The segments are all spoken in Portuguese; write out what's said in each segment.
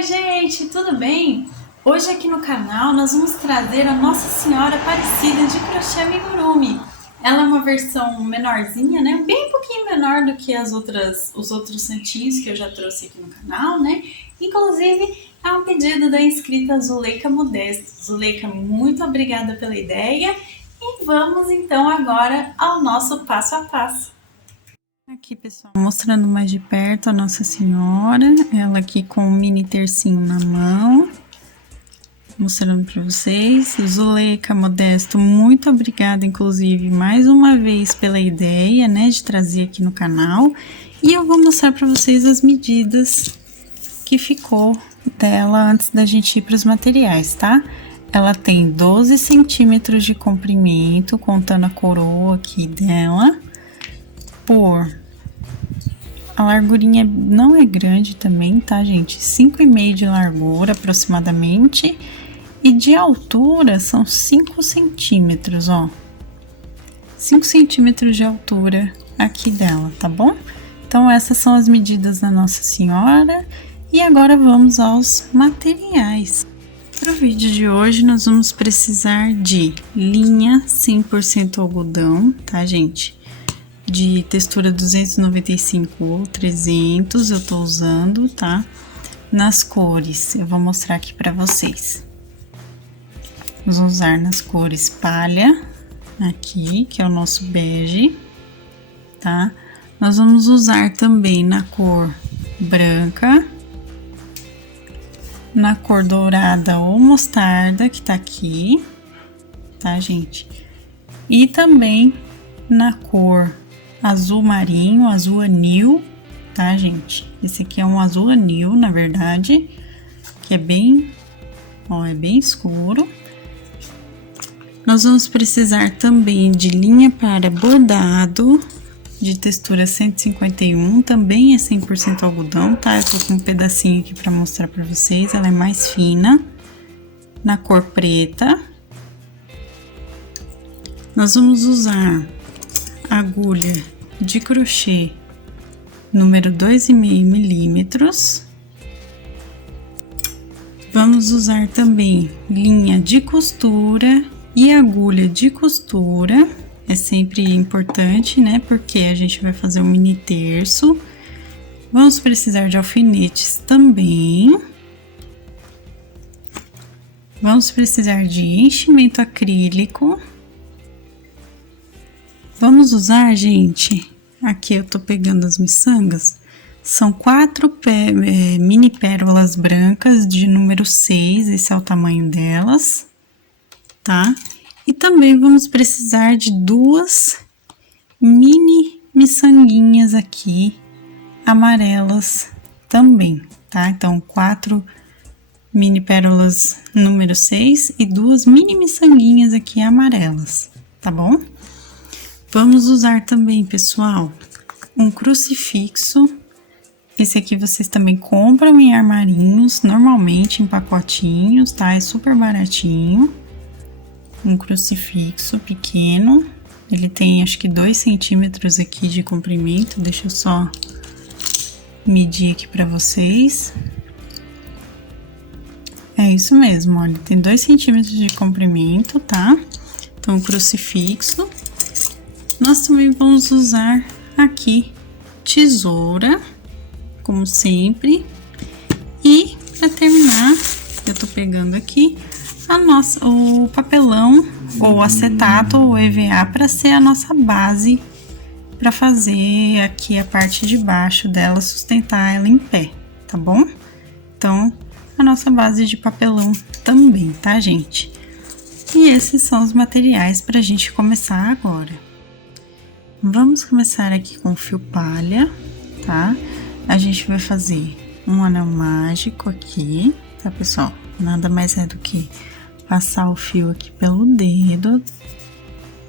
Oi, gente, tudo bem? Hoje aqui no canal nós vamos trazer a Nossa Senhora Aparecida de crochê amigurumi. Ela é uma versão menorzinha, né? Bem pouquinho menor do que os outros santinhos que eu já trouxe aqui no canal, né? Inclusive, é um pedido da inscrita Zuleika Modesto. Zuleika, muito obrigada pela ideia e vamos então agora ao nosso passo a passo. Aqui, pessoal, mostrando mais de perto a Nossa Senhora, ela aqui com um mini tercinho na mão, mostrando para vocês. Zuleika Modesto, muito obrigada, inclusive, mais uma vez pela ideia, né, de trazer aqui no canal. E eu vou mostrar para vocês as medidas que ficou dela antes da gente ir para os materiais, tá? Ela tem 12 centímetros de comprimento, contando a coroa aqui dela, a largurinha não é grande também, tá, gente? 5,5 de largura, aproximadamente. E de altura são 5 centímetros, ó. 5 centímetros de altura aqui dela, tá bom? Então, essas são as medidas da Nossa Senhora. E agora vamos aos materiais. Para o vídeo de hoje, nós vamos precisar de linha 100% algodão, tá, gente? De textura 295 ou 300, eu tô usando, tá? Nas cores, eu vou mostrar aqui pra vocês. Vamos usar nas cores palha, aqui, que é o nosso bege, tá? Nós vamos usar também na cor branca, na cor dourada ou mostarda, que tá aqui, tá, gente? E também na cor azul marinho, azul anil, tá, gente? Esse aqui é um azul anil, na verdade, que é bem, ó, é bem escuro. Nós vamos precisar também de linha para bordado, de textura 151, também é 100% algodão, tá? Eu tô com um pedacinho aqui pra mostrar pra vocês, ela é mais fina, na cor preta. Nós vamos usar agulha de crochê número 2,5 milímetros. Vamos usar também linha de costura e agulha de costura. É sempre importante, né? Porque a gente vai fazer um mini terço. Vamos precisar de alfinetes também. Vamos precisar de enchimento acrílico. Vamos usar, gente, aqui eu tô pegando as miçangas, são 4 mini pérolas brancas de número 6, esse é o tamanho delas, tá? E também vamos precisar de 2 mini miçanguinhas aqui, amarelas também, tá? Então, 4 mini pérolas número 6 e 2 mini miçanguinhas aqui amarelas, tá bom? Vamos usar também, pessoal, um crucifixo. Esse aqui vocês também compram em armarinhos, normalmente em pacotinhos, tá? É super baratinho. Um crucifixo pequeno. Ele tem, acho que 2 centímetros aqui de comprimento. Deixa eu só medir aqui pra vocês. É isso mesmo, olha, tem 2 centímetros de comprimento, tá? Então, um crucifixo. Nós também vamos usar aqui tesoura, como sempre. E para terminar, eu tô pegando aqui o papelão ou acetato ou EVA para ser a nossa base para fazer aqui a parte de baixo dela, sustentar ela em pé, tá bom? Então, a nossa base de papelão também, tá, gente? E esses são os materiais para a gente começar agora. Vamos começar aqui com fio palha, tá? A gente vai fazer um anel mágico aqui, tá, pessoal? Nada mais é do que passar o fio aqui pelo dedo,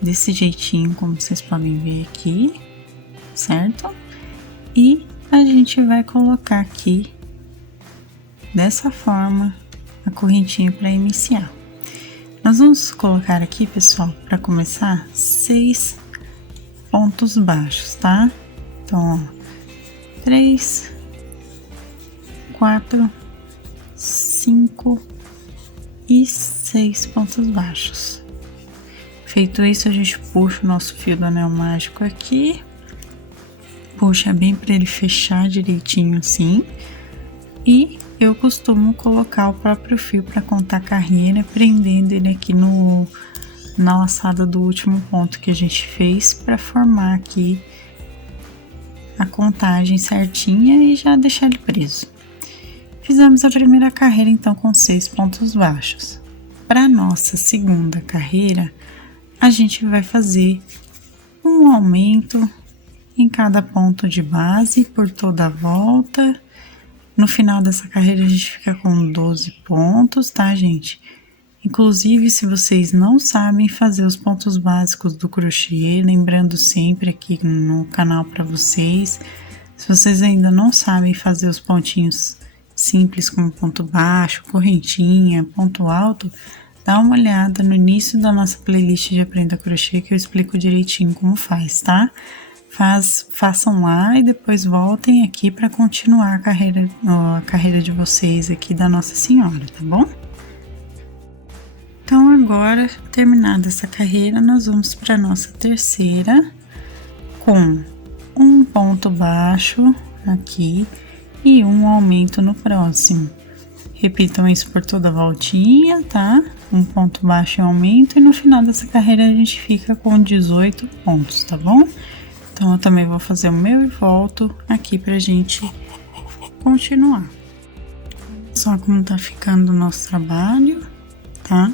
desse jeitinho, como vocês podem ver aqui, certo? E a gente vai colocar aqui, dessa forma, a correntinha para iniciar. Nós vamos colocar aqui, pessoal, para começar, 6 pontos baixos, tá? Então, ó, 3, 4, 5 e 6 pontos baixos. Feito isso, a gente puxa o nosso fio do anel mágico aqui, puxa bem para ele fechar direitinho assim, e eu costumo colocar o próprio fio para contar a carreira, prendendo ele aqui na laçada do último ponto que a gente fez, para formar aqui a contagem certinha e já deixar ele preso. Fizemos a primeira carreira então com 6 pontos baixos. Para nossa segunda carreira, a gente vai fazer um aumento em cada ponto de base por toda a volta. No final dessa carreira a gente fica com 12 pontos, tá, gente? Inclusive, se vocês não sabem fazer os pontos básicos do crochê, lembrando sempre aqui no canal para vocês, se vocês ainda não sabem fazer os pontinhos simples como ponto baixo, correntinha, ponto alto, dá uma olhada no início da nossa playlist de Aprenda Crochê que eu explico direitinho como faz, tá? Façam lá e depois voltem aqui para continuar a carreira de vocês aqui da Nossa Senhora, tá bom? Então agora, terminada essa carreira, nós vamos para nossa terceira com um ponto baixo aqui e um aumento no próximo. Repitam isso por toda a voltinha, tá? Um ponto baixo e um aumento, e no final dessa carreira a gente fica com 18 pontos, tá bom? Então eu também vou fazer o meu e volto aqui pra gente continuar. Só como tá ficando o nosso trabalho, tá?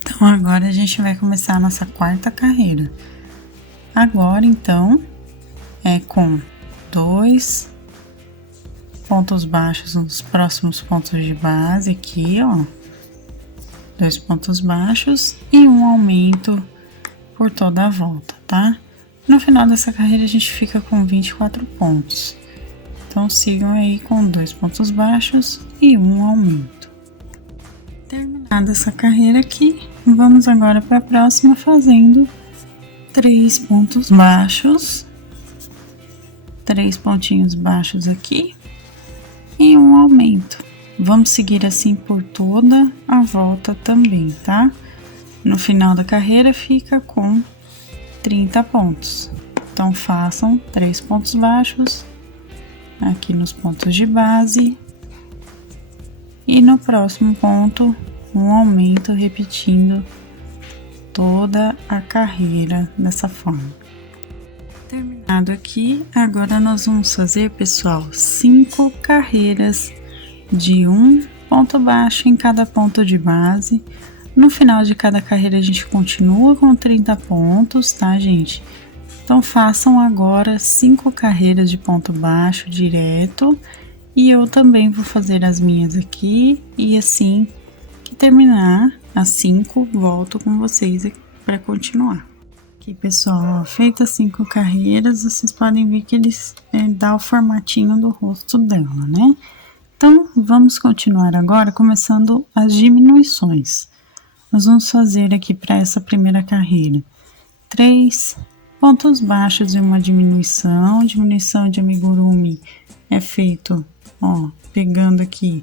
Então agora a gente vai começar a nossa quarta carreira. Agora então é com 2 pontos baixos nos próximos pontos de base aqui, ó. 2 pontos baixos e um aumento por toda a volta, tá? No final dessa carreira a gente fica com 24 pontos. Então sigam aí com 2 pontos baixos e um aumento. Terminada essa carreira aqui, vamos agora para a próxima fazendo 3 pontos baixos, 3 pontinhos baixos aqui e um aumento. Vamos seguir assim por toda a volta também, tá? No final da carreira fica com 30 pontos. Então façam 3 pontos baixos aqui nos pontos de base e no próximo ponto um aumento, repetindo toda a carreira dessa forma. Terminado aqui, agora nós vamos fazer, pessoal, 5 carreiras de um ponto baixo em cada ponto de base. No final de cada carreira a gente continua com 30 pontos, tá, gente? Então façam agora 5 carreiras de ponto baixo direto, e eu também vou fazer as minhas aqui, e assim que terminar as 5, volto com vocês para continuar. Aqui, pessoal, ó, feitas 5 carreiras, vocês podem ver que eles dá o formatinho do rosto dela, né? Então, vamos continuar agora começando as diminuições. Nós vamos fazer aqui para essa primeira carreira 3 pontos baixos e uma diminuição. Diminuição de amigurumi é feito, ó, pegando aqui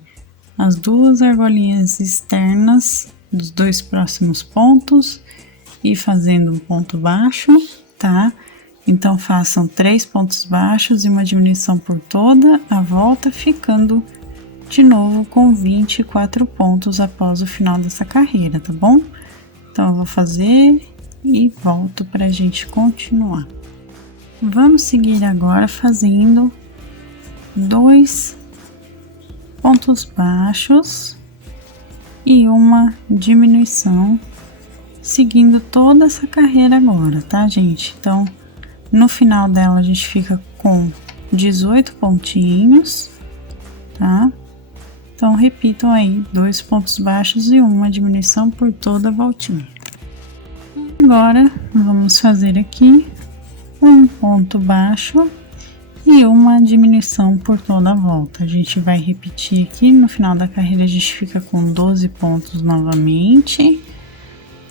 as 2 argolinhas externas dos 2 próximos pontos e fazendo um ponto baixo, tá? Então façam 3 pontos baixos e uma diminuição por toda a volta, ficando de novo com 24 pontos após o final dessa carreira, tá bom? Então eu vou fazer e volto para a gente continuar. Vamos seguir agora fazendo 2 pontos baixos e uma diminuição, seguindo toda essa carreira agora, tá, gente? Então, no final dela a gente fica com 18 pontinhos, tá? Então, repitam aí 2 pontos baixos e uma diminuição por toda a voltinha. Agora, vamos fazer aqui um ponto baixo e uma diminuição por toda a volta. A gente vai repetir aqui, no final da carreira a gente fica com 12 pontos novamente.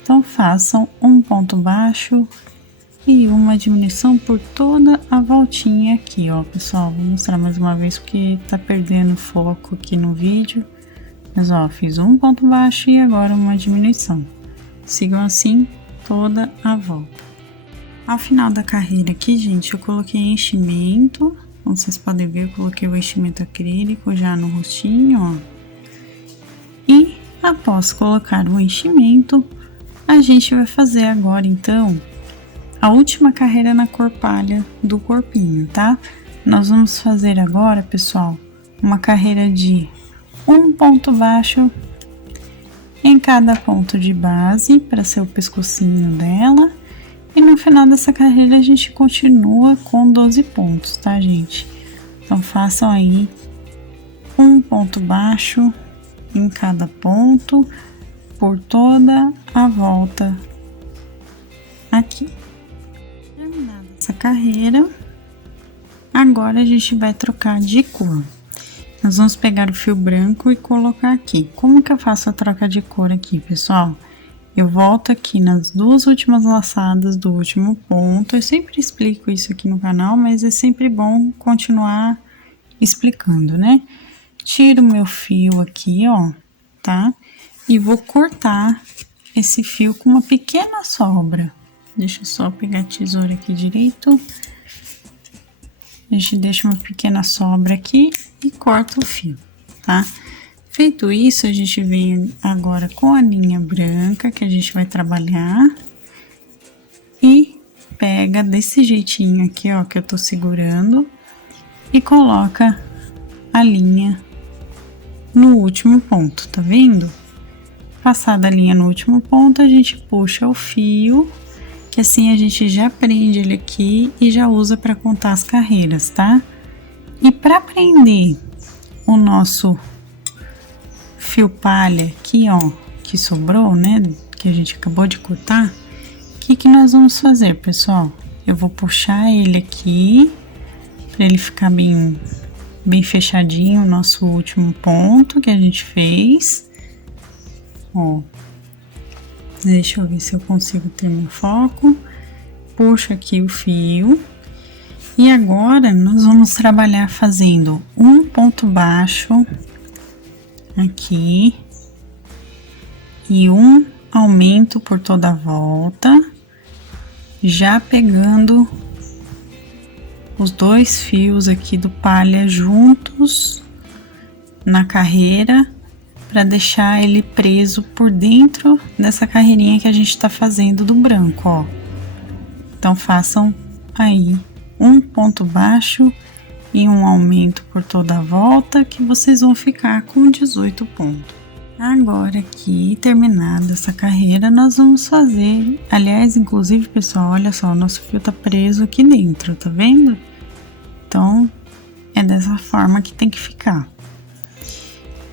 Então, façam um ponto baixo e uma diminuição por toda a voltinha aqui, ó, pessoal. Vou mostrar mais uma vez porque tá perdendo foco aqui no vídeo. Mas, ó, fiz um ponto baixo e agora uma diminuição. Sigam assim toda a volta. Ao final da carreira aqui, gente, eu coloquei enchimento. Como vocês podem ver, eu coloquei o enchimento acrílico já no rostinho, ó. E após colocar o enchimento, a gente vai fazer agora, então, a última carreira na cor palha do corpinho, tá? Nós vamos fazer agora, pessoal, uma carreira de um ponto baixo em cada ponto de base, para ser o pescocinho dela. E no final dessa carreira a gente continua com 12 pontos, tá, gente? Então, façam aí um ponto baixo em cada ponto, por toda a volta aqui. Terminada essa carreira, agora a gente vai trocar de cor. Nós vamos pegar o fio branco e colocar aqui. Como que eu faço a troca de cor aqui, pessoal? Eu volto aqui nas duas últimas laçadas do último ponto. Eu sempre explico isso aqui no canal, mas é sempre bom continuar explicando, né? Tiro o meu fio aqui, ó, tá? E vou cortar esse fio com uma pequena sobra. Deixa eu só pegar a tesoura aqui direito. A gente deixa uma pequena sobra aqui e corta o fio, tá? Feito isso, a gente vem agora com a linha branca que a gente vai trabalhar e pega desse jeitinho aqui, ó, que eu tô segurando e coloca a linha no último ponto, tá vendo? Passada a linha no último ponto, a gente puxa o fio, que assim a gente já prende ele aqui e já usa para contar as carreiras, tá? E para prender o nosso fio palha aqui, ó, que sobrou, né, que a gente acabou de cortar, o que nós vamos fazer, pessoal? Eu vou puxar ele aqui, para ele ficar bem fechadinho, o nosso último ponto que a gente fez. Ó, deixa eu ver se eu consigo ter meu foco. Puxo aqui o fio. E agora, nós vamos trabalhar fazendo um ponto baixo aqui e um aumento por toda a volta, já pegando os dois fios aqui do palha juntos na carreira, para deixar ele preso por dentro dessa carreirinha que a gente tá fazendo do branco, ó. Então, façam aí um ponto baixo e um aumento por toda a volta, que vocês vão ficar com 18 pontos. Agora aqui, terminada essa carreira, nós vamos fazer, aliás, inclusive, pessoal, olha só, o nosso fio tá preso aqui dentro, tá vendo? Então, é dessa forma que tem que ficar.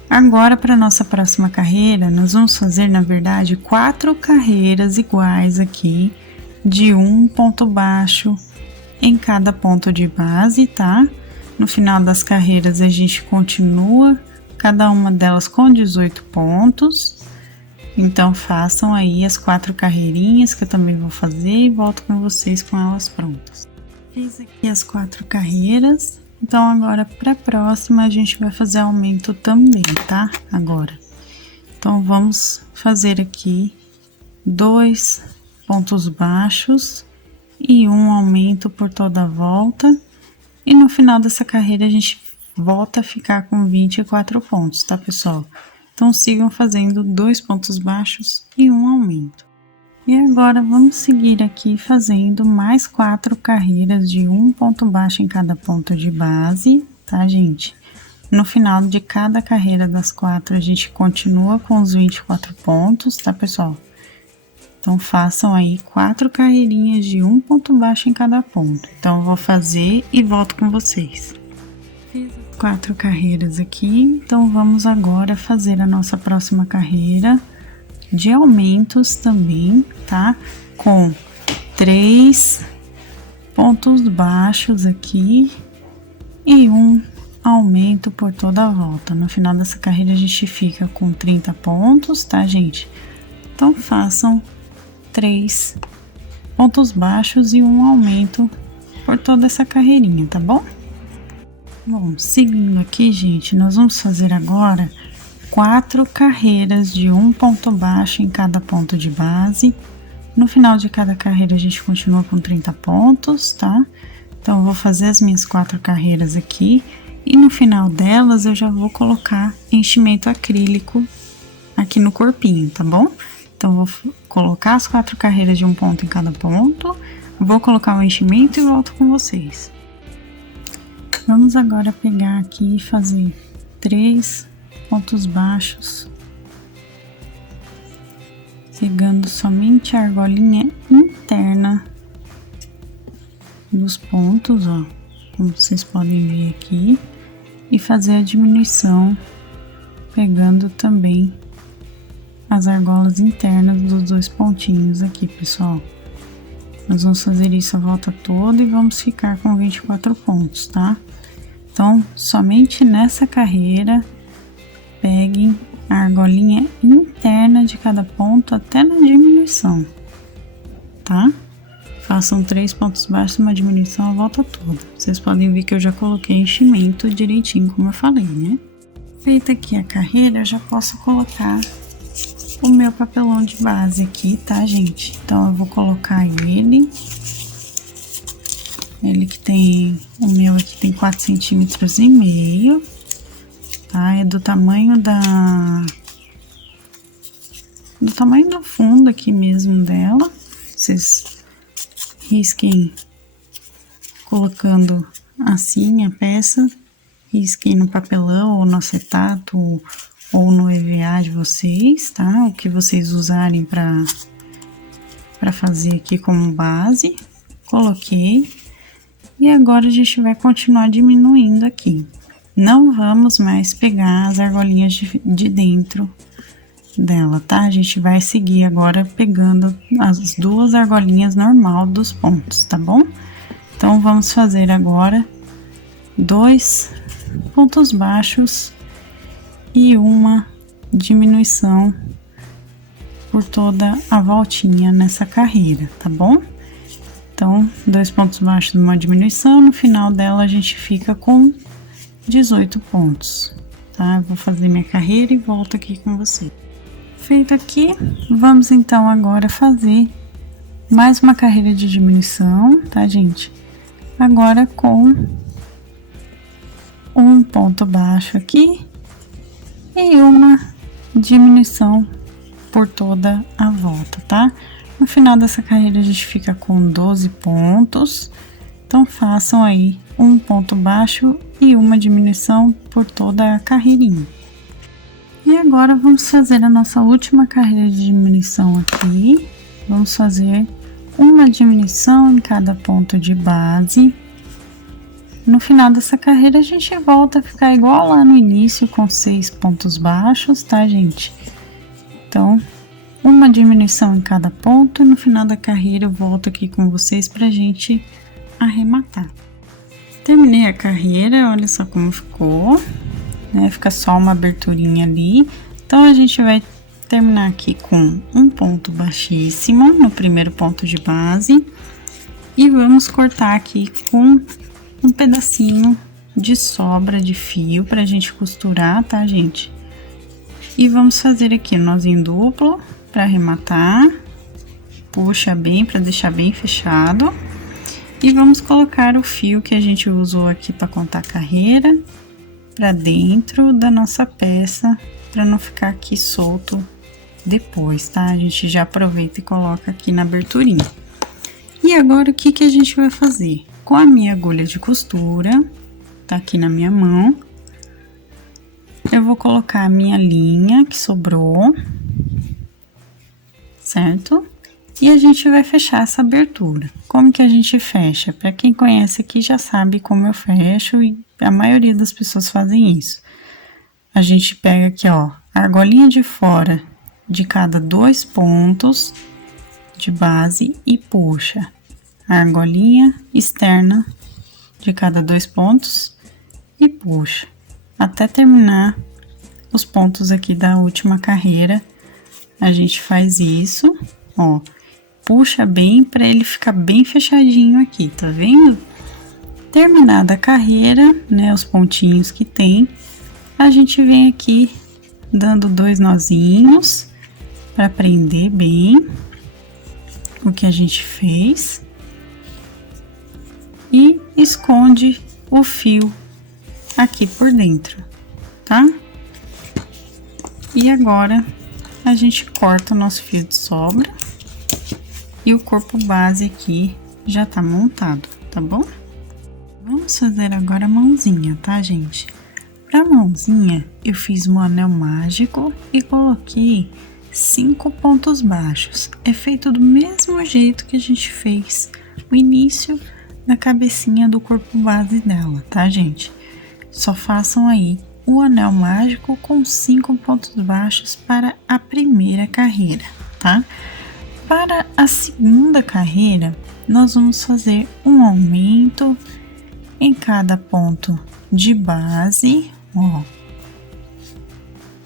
Agora, para nossa próxima carreira, nós vamos fazer, na verdade, 4 carreiras iguais aqui, de um ponto baixo em cada ponto de base, tá? No final das carreiras, a gente continua, cada uma delas com 18 pontos. Então, façam aí as 4 carreirinhas que eu também vou fazer e volto com vocês com elas prontas. Fiz aqui as 4 carreiras. Então, agora, para a próxima, a gente vai fazer aumento também, tá? Agora. Então, vamos fazer aqui 2 pontos baixos e um aumento por toda a volta. E no final dessa carreira, a gente volta a ficar com 24 pontos, tá, pessoal? Então, sigam fazendo 2 pontos baixos e um aumento. E agora, vamos seguir aqui fazendo mais 4 carreiras de um ponto baixo em cada ponto de base, tá, gente? No final de cada carreira das 4, a gente continua com os 24 pontos, tá, pessoal? Então, façam aí 4 carreirinhas de um ponto baixo em cada ponto. Então, eu vou fazer e volto com vocês. Fiz as 4 carreiras aqui, então vamos agora fazer a nossa próxima carreira de aumentos também, tá? Com 3 pontos baixos aqui e um aumento por toda a volta. No final dessa carreira a gente fica com 30 pontos, tá, gente? Então, façam 3 pontos baixos e um aumento por toda essa carreirinha, tá bom? Bom, seguindo aqui, gente, nós vamos fazer agora 4 carreiras de um ponto baixo em cada ponto de base. No final de cada carreira a gente continua com 30 pontos, tá? Então eu vou fazer as minhas 4 carreiras aqui e no final delas eu já vou colocar enchimento acrílico aqui no corpinho, tá bom? Então eu vou colocar as 4 carreiras de um ponto em cada ponto, vou colocar o enchimento e volto com vocês. Vamos agora pegar aqui e fazer 3 pontos baixos, pegando somente a argolinha interna dos pontos, ó, como vocês podem ver aqui, e fazer a diminuição pegando também as argolas internas dos 2 pontinhos aqui, pessoal. Nós vamos fazer isso a volta toda e vamos ficar com 24 pontos, tá? Então, somente nessa carreira, peguem a argolinha interna de cada ponto até na diminuição, tá? Façam 3 pontos baixos, uma diminuição a volta toda. Vocês podem ver que eu já coloquei enchimento direitinho, como eu falei, né? Feita aqui a carreira, eu já posso colocar o meu papelão de base aqui, tá, gente? Então, eu vou colocar ele que tem, o meu aqui tem 4,5 cm, tá? É do tamanho do fundo aqui mesmo dela. Vocês risquem colocando assim a peça, risquem no papelão ou no acetato ou no EVA de vocês, tá? O que vocês usarem para fazer aqui como base. Coloquei. E agora a gente vai continuar diminuindo aqui. Não vamos mais pegar as argolinhas de dentro dela, tá? A gente vai seguir agora pegando as 2 argolinhas normal dos pontos, tá bom? Então, vamos fazer agora 2 pontos baixos e uma diminuição por toda a voltinha nessa carreira, tá bom? Então, 2 pontos baixos, uma diminuição, no final dela a gente fica com 18 pontos, tá? Eu vou fazer minha carreira e volto aqui com você. Feito aqui, vamos então agora fazer mais uma carreira de diminuição, tá, gente? Agora com um ponto baixo aqui e uma diminuição por toda a volta, tá? No final dessa carreira a gente fica com 12 pontos, então façam aí um ponto baixo e uma diminuição por toda a carreirinha. E agora vamos fazer a nossa última carreira de diminuição aqui. Vamos fazer uma diminuição em cada ponto de base. No final dessa carreira a gente volta a ficar igual lá no início com 6 pontos baixos, tá, gente? Então, uma diminuição em cada ponto e no final da carreira eu volto aqui com vocês pra gente arrematar. Terminei a carreira, olha só como ficou, né? Fica só uma aberturinha ali. Então, a gente vai terminar aqui com um ponto baixíssimo no primeiro ponto de base e vamos cortar aqui com um pedacinho de sobra de fio pra gente costurar, tá, gente? E vamos fazer aqui um nozinho duplo para arrematar, puxa bem para deixar bem fechado e vamos colocar o fio que a gente usou aqui para contar a carreira para dentro da nossa peça para não ficar aqui solto depois, tá? A gente já aproveita e coloca aqui na aberturinha. E agora o que que a gente vai fazer? Com a minha agulha de costura, tá aqui na minha mão, eu vou colocar a minha linha que sobrou, certo? E a gente vai fechar essa abertura. Como que a gente fecha? Para quem conhece aqui já sabe como eu fecho e a maioria das pessoas fazem isso. A gente pega aqui, ó, a argolinha de fora de cada 2 pontos de base e puxa a argolinha externa de cada 2 pontos e puxa até terminar os pontos aqui da última carreira. A gente faz isso, ó, puxa bem para ele ficar bem fechadinho aqui, tá vendo? Terminada a carreira, né, os pontinhos que tem, a gente vem aqui dando 2 nozinhos para prender bem o que a gente fez. E esconde o fio aqui por dentro, tá? E agora a gente corta o nosso fio de sobra e o corpo base aqui já tá montado, tá bom? Vamos fazer agora a mãozinha, tá, gente? Pra mãozinha, eu fiz um anel mágico e coloquei 5 pontos baixos. É feito do mesmo jeito que a gente fez o início da cabecinha do corpo base dela, tá, gente? Só façam aí o anel mágico com 5 pontos baixos para a primeira carreira, tá? Para a segunda carreira, nós vamos fazer um aumento em cada ponto de base, ó.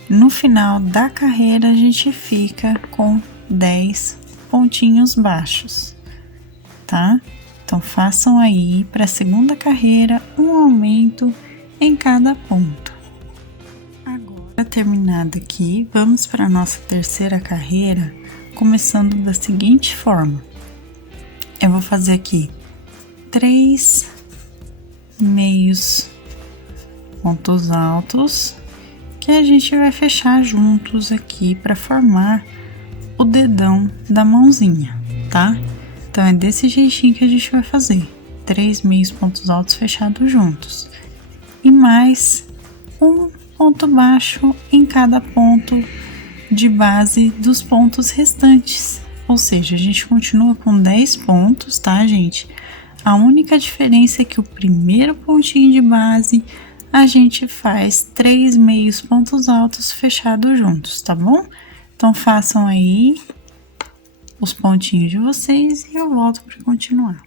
No final da carreira, a gente fica com 10 pontinhos baixos, tá? Então, façam aí para a segunda carreira um aumento em cada ponto. Agora, terminado aqui, vamos para a nossa terceira carreira, começando da seguinte forma. Eu vou fazer aqui 3 meios pontos altos, que a gente vai fechar juntos aqui para formar o dedão da mãozinha, tá? Então, é desse jeitinho que a gente vai fazer. 3 meios pontos altos fechados juntos. E mais um ponto baixo em cada ponto de base dos pontos restantes. Ou seja, a gente continua com 10 pontos, tá, gente? A única diferença é que o primeiro pontinho de base a gente faz 3 meios pontos altos fechados juntos, tá bom? Então, façam aí os pontinhos de vocês e eu volto para continuar.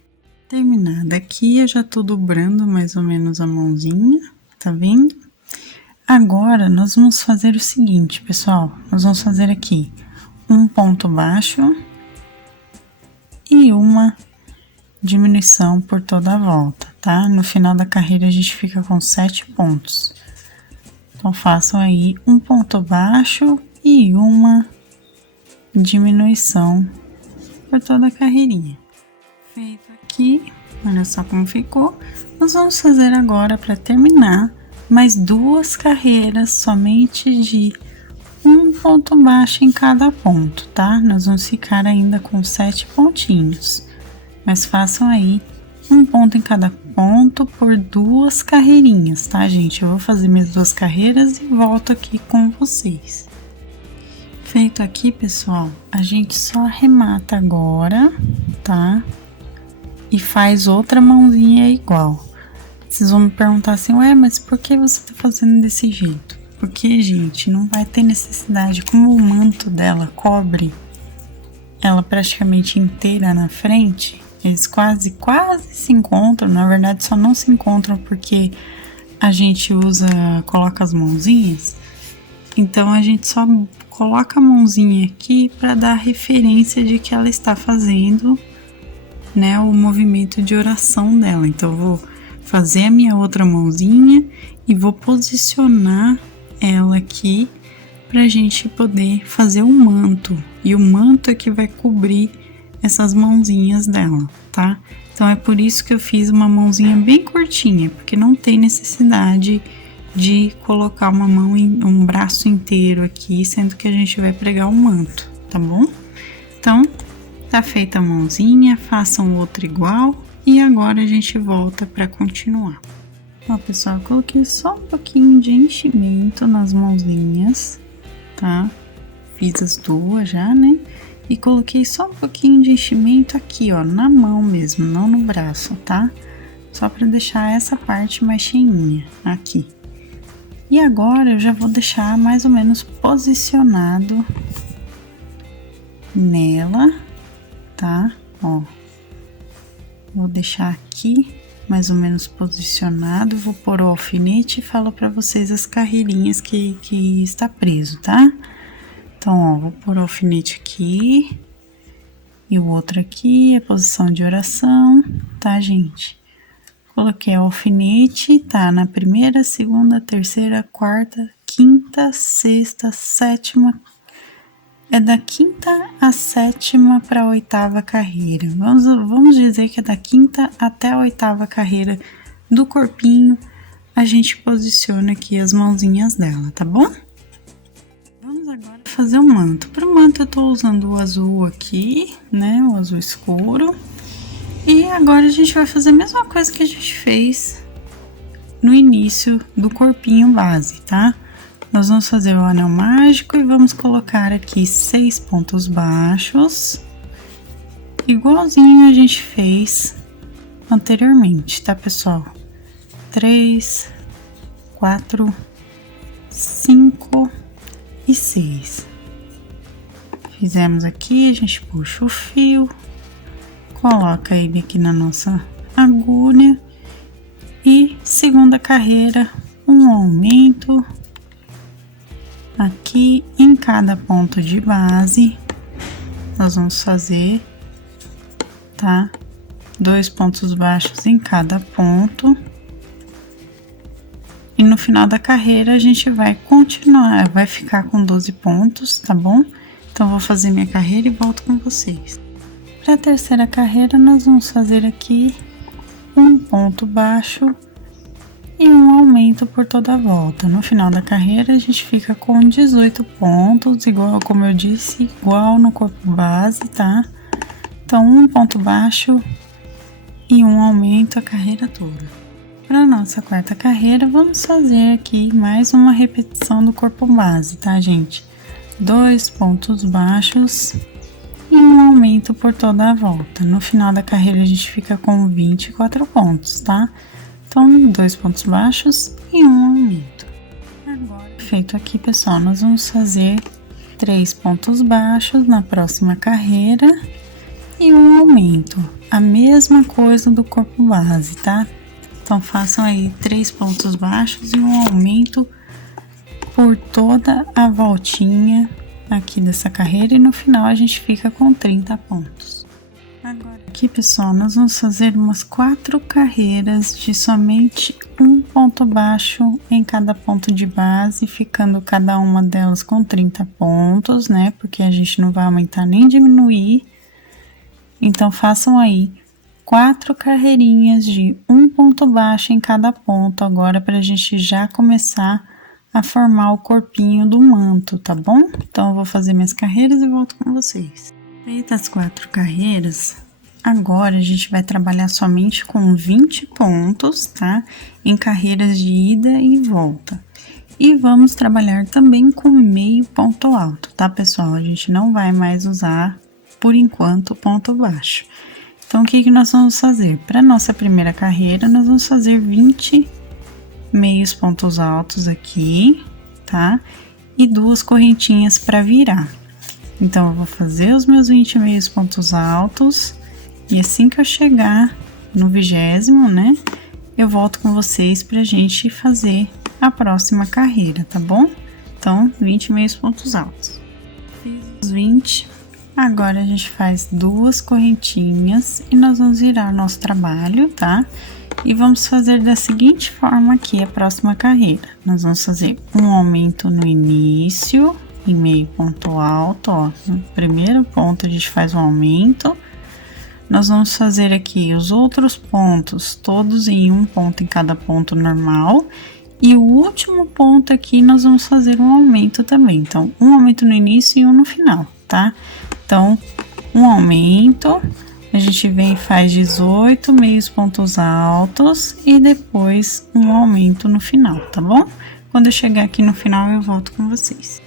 Terminada aqui, eu já tô dobrando mais ou menos a mãozinha, tá vendo? Agora, nós vamos fazer o seguinte, pessoal. Nós vamos fazer aqui um ponto baixo e uma diminuição por toda a volta, tá? No final da carreira, a gente fica com 7 pontos. Então, façam aí um ponto baixo e uma diminuição por toda a carreirinha. Feito aqui, olha só como ficou. Nós vamos fazer agora, para terminar, mais 2 carreiras somente de um ponto baixo em cada ponto, tá? Nós vamos ficar ainda com 7 pontinhos, mas façam aí um ponto em cada ponto por 2 carreirinhas, tá, gente? Eu vou fazer minhas 2 carreiras e volto aqui com vocês. Feito aqui, pessoal, a gente só arremata agora, tá? E faz outra mãozinha igual. Vocês vão me perguntar assim, ué, mas por que você tá fazendo desse jeito? Porque, gente, não vai ter necessidade, como o manto dela cobre ela praticamente inteira na frente, eles quase se encontram, na verdade só não se encontram porque a gente coloca as mãozinhas, então a gente só coloca a mãozinha aqui para dar referência de que ela está fazendo, né, o movimento de oração dela. Então eu vou fazer a minha outra mãozinha e vou posicionar ela aqui pra gente poder fazer o manto, e o manto é que vai cobrir essas mãozinhas dela, tá? Então é por isso que eu fiz uma mãozinha bem curtinha, porque não tem necessidade de colocar uma mão em um braço inteiro aqui, sendo que a gente vai pregar o manto, tá bom? Então, tá feita a mãozinha, façam outra igual e agora a gente volta para continuar. Ó, pessoal, eu coloquei só um pouquinho de enchimento nas mãozinhas, tá? Fiz as 2 já, né? E coloquei só um pouquinho de enchimento aqui, ó, na mão mesmo, não no braço, tá? Só para deixar essa parte mais cheinha aqui. E agora eu já vou deixar mais ou menos posicionado nela, tá? Ó, vou deixar aqui mais ou menos posicionado, vou pôr o alfinete e falo para vocês as carreirinhas que está preso, tá? Então, ó, vou pôr o alfinete aqui e o outro aqui, a posição de oração, tá, gente? Coloquei o alfinete, tá na primeira, segunda, terceira, quarta, quinta quinta, sexta, sétima. É da quinta à sétima para a oitava carreira. Vamos dizer que é da quinta até a oitava carreira do corpinho. A gente posiciona aqui as mãozinhas dela, tá bom? Vamos agora fazer o manto. Para o manto eu tô usando o azul aqui, né? O azul escuro. E agora a gente vai fazer a mesma coisa que a gente fez no início do corpinho base, tá? Nós vamos fazer o anel mágico e vamos colocar aqui 6 pontos baixos, igualzinho a gente fez anteriormente, tá, pessoal? 3, 4, 5 e 6. Fizemos aqui, a gente puxa o fio, coloca ele aqui na nossa agulha e segunda carreira, um aumento aqui em cada ponto de base. Nós vamos fazer, tá? 2 pontos baixos em cada ponto. E no final da carreira a gente vai continuar, vai ficar com 12 pontos, tá bom? Então vou fazer minha carreira e volto com vocês. Para a terceira carreira nós vamos fazer aqui um ponto baixo e um aumento por toda a volta. No final da carreira a gente fica com 18 pontos, igual, como eu disse, igual no corpo base, tá? Então um ponto baixo e um aumento a carreira toda. Para nossa quarta carreira vamos fazer aqui mais uma repetição do corpo base, tá, gente? 2 pontos baixos e um aumento por toda a volta. No final da carreira a gente fica com 24 pontos, tá? Então, 2 pontos baixos e um aumento. Agora, feito aqui, pessoal, nós vamos fazer 3 pontos baixos na próxima carreira e um aumento. A mesma coisa do corpo base, tá? Então, façam aí 3 pontos baixos e um aumento por toda a voltinha aqui dessa carreira. E no final a gente fica com 30 pontos. Agora aqui, pessoal, nós vamos fazer umas 4 carreiras de somente um ponto baixo em cada ponto de base, ficando cada uma delas com 30 pontos, né? Porque a gente não vai aumentar nem diminuir. Então, façam aí 4 carreirinhas de um ponto baixo em cada ponto agora, pra gente já começar a formar o corpinho do manto, tá bom? Então, eu vou fazer minhas carreiras e volto com vocês. Feitas as 4 carreiras, agora a gente vai trabalhar somente com 20 pontos, tá? Em carreiras de ida e volta. E vamos trabalhar também com meio ponto alto, tá, pessoal? A gente não vai mais usar, por enquanto, ponto baixo. Então, o que que nós vamos fazer? Para nossa primeira carreira, nós vamos fazer 20 meios pontos altos aqui, tá? E 2 correntinhas para virar. Então, eu vou fazer os meus 20 meios pontos altos e assim que eu chegar no 20º, né, eu volto com vocês pra gente fazer a próxima carreira, tá bom? Então, 20 meios pontos altos. Fiz os 20, agora a gente faz 2 correntinhas e nós vamos virar nosso trabalho, tá? E vamos fazer da seguinte forma aqui a próxima carreira. Nós vamos fazer um aumento no início, em meio ponto alto, ó. No primeiro ponto a gente faz um aumento. Nós vamos fazer aqui os outros pontos, todos em um ponto em cada ponto normal. E o último ponto aqui nós vamos fazer um aumento também. Então, um aumento no início e um no final, tá? Então, um aumento, a gente vem e faz 18 meios pontos altos e depois um aumento no final, tá bom? Quando eu chegar aqui no final, eu volto com vocês.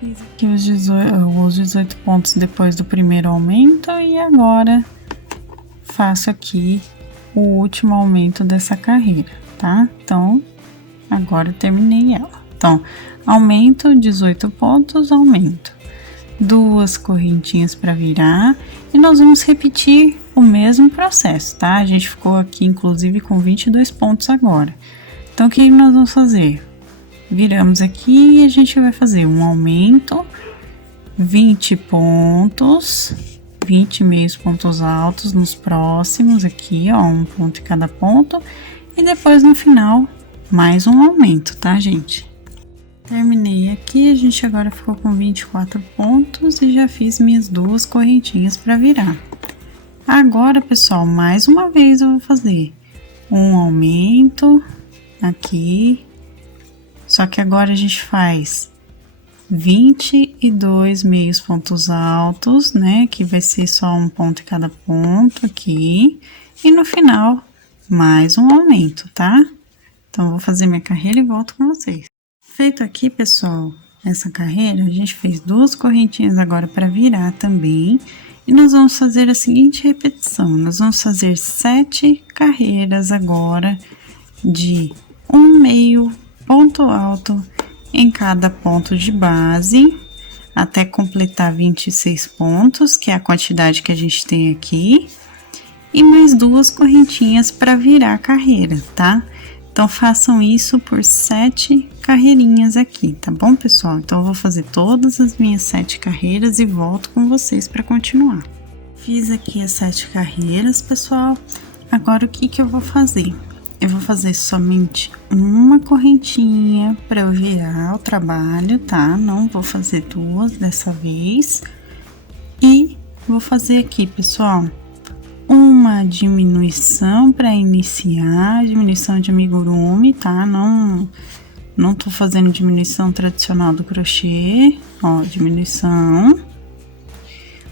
Fiz aqui os 18 pontos depois do primeiro aumento e agora faço aqui o último aumento dessa carreira, tá? Então, agora eu terminei ela. Então, aumento, 18 pontos, aumento. 2 correntinhas para virar e nós vamos repetir o mesmo processo, tá? A gente ficou aqui, inclusive, com 22 pontos agora. Então, o que nós vamos fazer? Viramos aqui e a gente vai fazer um aumento, 20 pontos, 20 meios pontos altos nos próximos aqui, ó, um ponto em cada ponto. E depois, no final, mais um aumento, tá, gente? Terminei aqui, a gente agora ficou com 24 pontos e já fiz minhas 2 correntinhas para virar. Agora, pessoal, mais uma vez eu vou fazer um aumento aqui, só que agora a gente faz 22 meios pontos altos, né? Que vai ser só um ponto em cada ponto aqui, e no final, mais um aumento, tá? Então, eu vou fazer minha carreira e volto com vocês. Feito aqui, pessoal, essa carreira, a gente fez 2 correntinhas agora para virar também. E nós vamos fazer a seguinte repetição. Nós vamos fazer 7 carreiras agora de 1 meio ponto alto em cada ponto de base, até completar 26 pontos, que é a quantidade que a gente tem aqui. E mais 2 correntinhas para virar a carreira, tá? Então, façam isso por 7 carreirinhas aqui, tá bom, pessoal? Então, eu vou fazer todas as minhas 7 carreiras e volto com vocês para continuar. Fiz aqui as 7 carreiras, pessoal. Agora, o que eu vou fazer? Eu vou fazer somente uma correntinha para eu virar o trabalho, tá? Não vou fazer 2 dessa vez. E vou fazer aqui, pessoal, uma diminuição para iniciar, diminuição de amigurumi, tá? Não tô fazendo diminuição tradicional do crochê, ó, diminuição.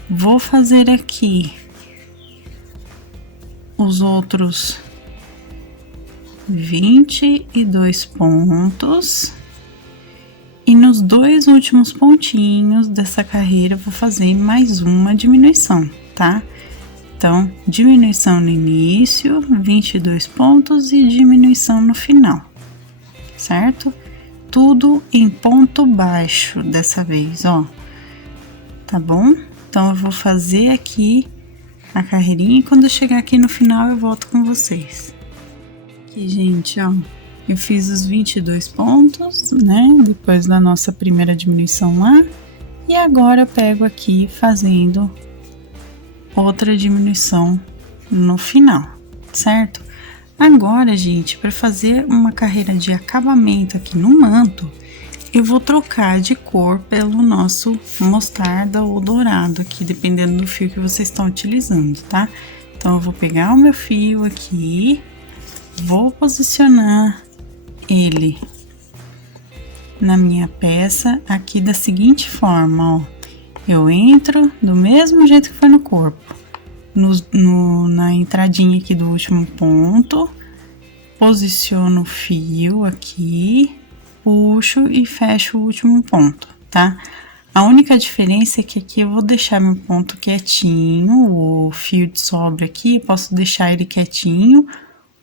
Vou fazer aqui os outros 22 pontos. E nos 2 últimos pontinhos dessa carreira, eu vou fazer mais uma diminuição, tá? Então, diminuição no início, 22 pontos e diminuição no final, certo? Tudo em ponto baixo dessa vez, ó, tá bom? Então, eu vou fazer aqui a carreirinha e quando eu chegar aqui no final, eu volto com vocês. Aqui, gente, ó, eu fiz os 22 pontos, né? Depois da nossa primeira diminuição lá. E agora eu pego aqui fazendo outra diminuição no final, certo? Agora, gente, para fazer uma carreira de acabamento aqui no manto, eu vou trocar de cor pelo nosso mostarda ou dourado aqui, dependendo do fio que vocês estão utilizando, tá? Então, eu vou pegar o meu fio aqui, vou posicionar ele na minha peça aqui da seguinte forma, ó. Eu entro do mesmo jeito que foi no corpo, na entradinha aqui do último ponto, posiciono o fio aqui, puxo e fecho o último ponto, tá? A única diferença é que aqui eu vou deixar meu ponto quietinho, o fio de sobra aqui, eu posso deixar ele quietinho,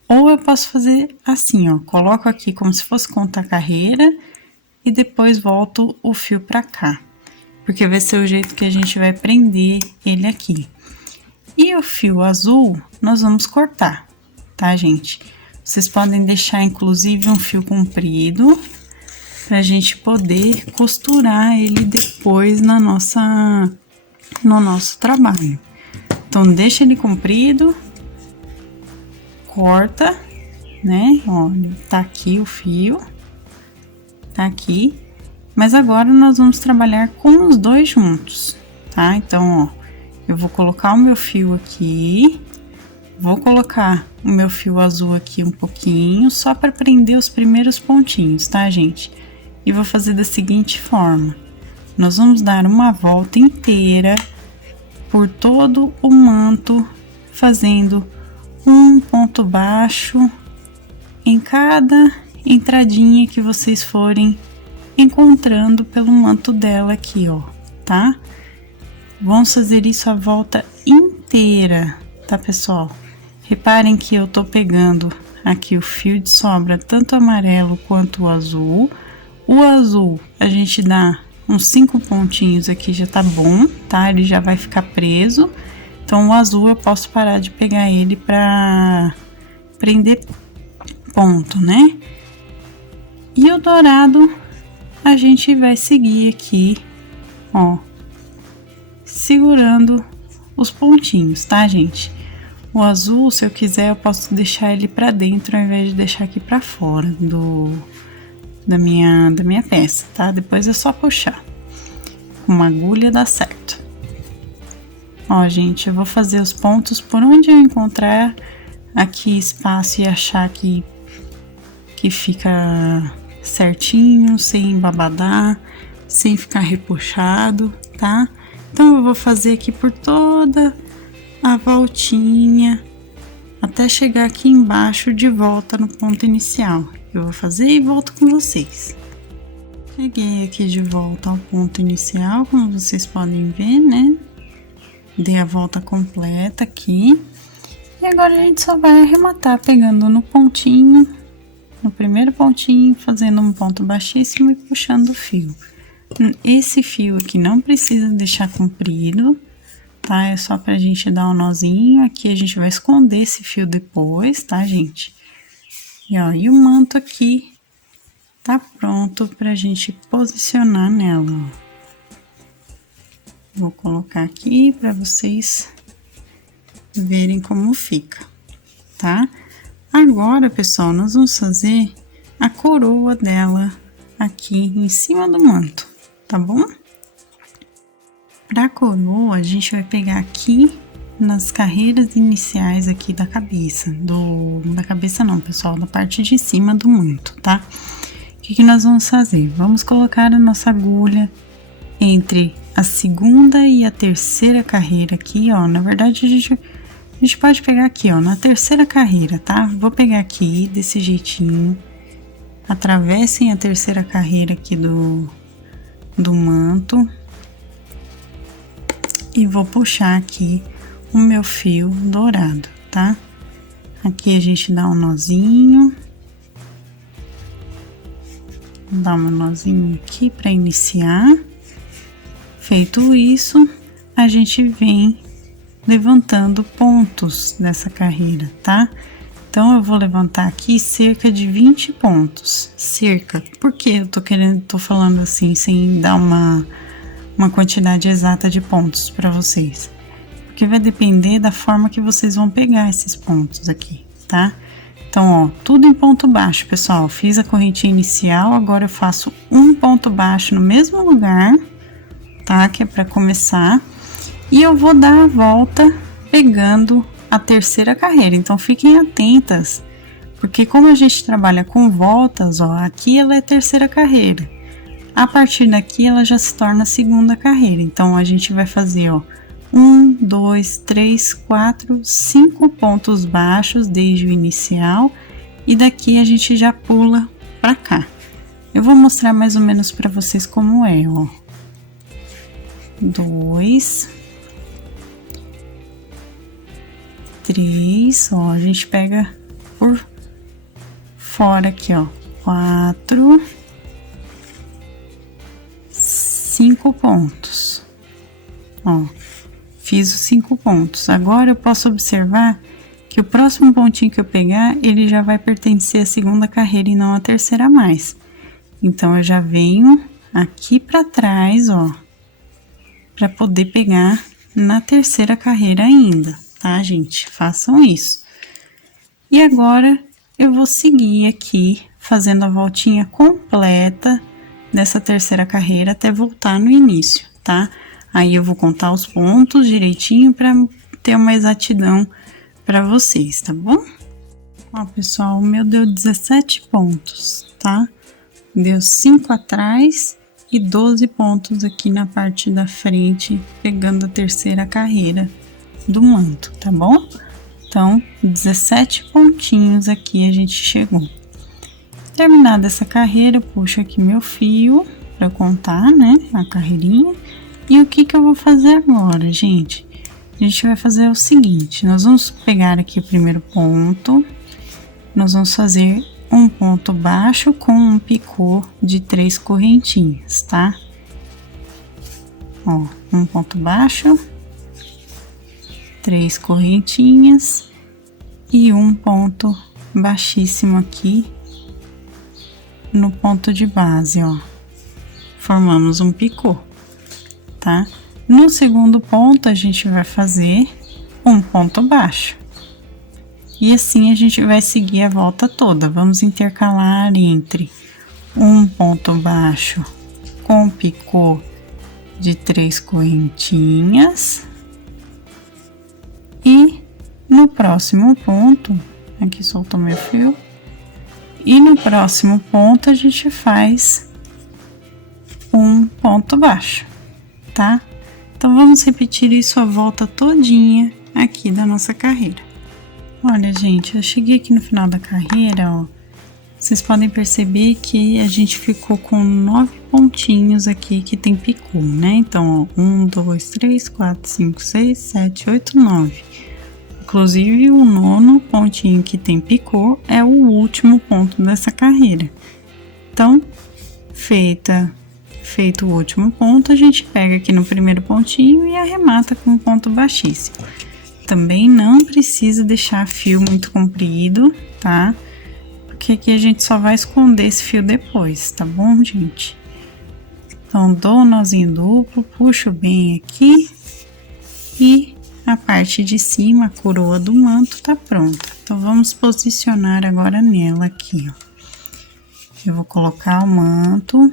ou eu posso fazer assim, ó, coloco aqui como se fosse contar carreira e depois volto o fio pra cá. Porque vai ser o jeito que a gente vai prender ele aqui. E o fio azul, nós vamos cortar, tá, gente? Vocês podem deixar, inclusive, um fio comprido, pra gente poder costurar ele depois no nosso trabalho. Então, deixa ele comprido, corta, né? Olha, tá aqui o fio, tá aqui. Mas agora nós vamos trabalhar com os 2 juntos, tá? Então, ó, eu vou colocar o meu fio aqui, vou colocar o meu fio azul aqui um pouquinho, só para prender os primeiros pontinhos, tá, gente? E vou fazer da seguinte forma: nós vamos dar uma volta inteira por todo o manto, fazendo um ponto baixo em cada entradinha que vocês forem encontrando pelo manto dela aqui, ó, tá? Vamos fazer isso a volta inteira, tá, pessoal? Reparem que eu tô pegando aqui o fio de sobra, tanto amarelo quanto o azul. O azul, a gente dá uns 5 pontinhos aqui, já tá bom, tá? Ele já vai ficar preso. Então, o azul eu posso parar de pegar ele pra prender ponto, né? E o dourado, a gente vai seguir aqui, ó, segurando os pontinhos, tá, gente? O azul, se eu quiser, eu posso deixar ele pra dentro ao invés de deixar aqui pra fora da minha peça, tá? Depois é só puxar. Com uma agulha dá certo. Ó, gente, eu vou fazer os pontos por onde eu encontrar aqui espaço e achar que fica certinho, sem babadar, sem ficar repuxado, tá? Então eu vou fazer aqui por toda a voltinha até chegar aqui embaixo de volta no ponto inicial. Eu vou fazer e volto com vocês. Cheguei aqui de volta ao ponto inicial, como vocês podem ver, né? Dei a volta completa aqui. E agora a gente só vai arrematar pegando no pontinho, no primeiro pontinho, fazendo um ponto baixíssimo e puxando o fio. Esse fio aqui não precisa deixar comprido, tá? É só pra gente dar um nozinho. Aqui a gente vai esconder esse fio depois, tá, gente? E ó, e o manto aqui tá pronto pra gente posicionar nela, ó. Vou colocar aqui pra vocês verem como fica, tá? Agora, pessoal, nós vamos fazer a coroa dela aqui em cima do manto, tá bom? Pra coroa, a gente vai pegar aqui nas carreiras iniciais aqui da cabeça, da cabeça não, pessoal, da parte de cima do manto, tá? O que nós vamos fazer? Vamos colocar a nossa agulha entre a segunda e a terceira carreira aqui, ó. Na verdade, a gente pode pegar aqui, ó, na terceira carreira, tá? Vou pegar aqui desse jeitinho. Atravessem a terceira carreira aqui do manto. E vou puxar aqui o meu fio dourado, tá? Aqui a gente dá um nozinho. Dá um nozinho aqui para iniciar. Feito isso, a gente vem levantando pontos dessa carreira, tá? Então, eu vou levantar aqui cerca de 20 pontos. Cerca. Por que eu tô falando assim, sem dar uma quantidade exata de pontos para vocês? Porque vai depender da forma que vocês vão pegar esses pontos aqui, tá? Então, ó, tudo em ponto baixo, pessoal. Fiz a correntinha inicial, agora eu faço um ponto baixo no mesmo lugar, tá? Que é para começar. E eu vou dar a volta pegando a terceira carreira. Então, fiquem atentas, porque como a gente trabalha com voltas, ó, aqui ela é terceira carreira. A partir daqui, ela já se torna a segunda carreira. Então, a gente vai fazer, ó, 1, 2, 3, 4, 5 pontos baixos desde o inicial. E daqui a gente já pula pra cá. Eu vou mostrar mais ou menos pra vocês como é, ó. 2, 3, ó, a gente pega por fora aqui, ó, 4, 5 pontos, ó, fiz os 5 pontos. Agora eu posso observar que o próximo pontinho que eu pegar, ele já vai pertencer à segunda carreira e não à terceira mais. Então, eu já venho aqui pra trás, ó, pra poder pegar na terceira carreira ainda, tá, gente? Façam isso. E agora, eu vou seguir aqui, fazendo a voltinha completa dessa terceira carreira até voltar no início, tá? Aí, eu vou contar os pontos direitinho pra ter uma exatidão pra vocês, tá bom? Ó, pessoal, o meu deu 17 pontos, tá? Deu 5 atrás e 12 pontos aqui na parte da frente, pegando a terceira carreira do manto, tá bom? Então, 17 pontinhos aqui a gente chegou. Terminada essa carreira, eu puxo aqui meu fio para contar, né, a carreirinha. E o que eu vou fazer agora, gente? A gente vai fazer o seguinte, nós vamos pegar aqui o primeiro ponto, nós vamos fazer um ponto baixo com um picô de 3 correntinhas, tá? Ó, um ponto baixo, 3 correntinhas e um ponto baixíssimo aqui no ponto de base, ó. Formamos um picô, tá? No segundo ponto, a gente vai fazer um ponto baixo. E assim a gente vai seguir a volta toda. Vamos intercalar entre um ponto baixo com picô de 3 correntinhas. E no próximo ponto, aqui soltou meu fio, e no próximo ponto a gente faz um ponto baixo, tá? Então, vamos repetir isso a volta todinha aqui da nossa carreira. Olha, gente, eu cheguei aqui no final da carreira, ó. Vocês podem perceber que a gente ficou com 9 pontinhos aqui que tem picô, né? Então, ó, 1, 2, 3, 4, 5, 6, 7, 8, 9. Inclusive, o 9º pontinho que tem picô é o último ponto dessa carreira. Então, feito o último ponto, a gente pega aqui no primeiro pontinho e arremata com um ponto baixíssimo. Também não precisa deixar fio muito comprido, tá? Porque aqui a gente só vai esconder esse fio depois, tá bom, gente? Então, dou um nozinho duplo, puxo bem aqui e a parte de cima, a coroa do manto, tá pronta. Então, vamos posicionar agora nela aqui, ó. Eu vou colocar o manto.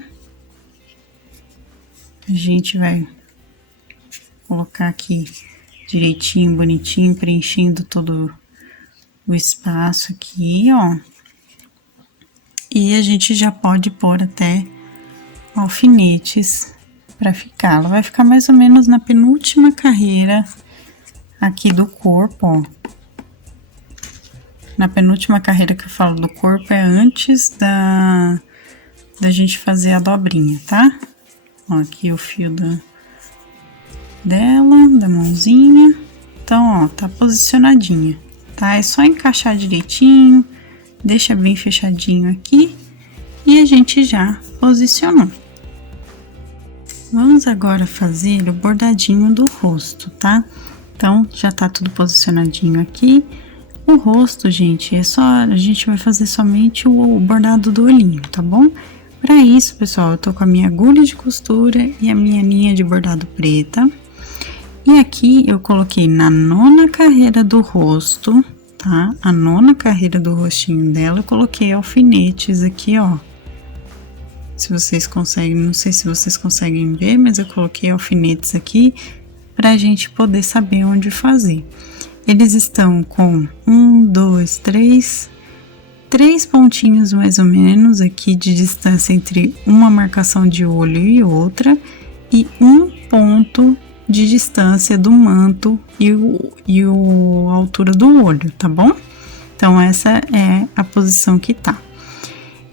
A gente vai colocar aqui direitinho, bonitinho, preenchendo todo o espaço aqui, ó. E a gente já pode pôr até alfinetes para ficar. Ela vai ficar mais ou menos na penúltima carreira aqui do corpo, ó. Na penúltima carreira que eu falo do corpo é antes da gente fazer a dobrinha, tá? Ó, aqui o fio da mãozinha. Então, ó, tá posicionadinha, tá? É só encaixar direitinho, deixa bem fechadinho aqui e a gente já posicionou. Vamos agora fazer o bordadinho do rosto, tá? Então, já tá tudo posicionadinho aqui. O rosto, gente, a gente vai fazer somente o bordado do olhinho, tá bom? Para isso, pessoal, eu tô com a minha agulha de costura e a minha linha de bordado preta. E aqui eu coloquei na 9ª carreira do rosto, tá? A 9ª carreira do rostinho dela, eu coloquei alfinetes aqui, ó. Se vocês conseguem, não sei se vocês conseguem ver, mas eu coloquei alfinetes aqui pra gente poder saber onde fazer. Eles estão com 1, 2, 3 pontinhos mais ou menos aqui de distância entre uma marcação de olho e outra, e um ponto de distância do manto e a altura do olho, tá bom? Então, essa é a posição que tá.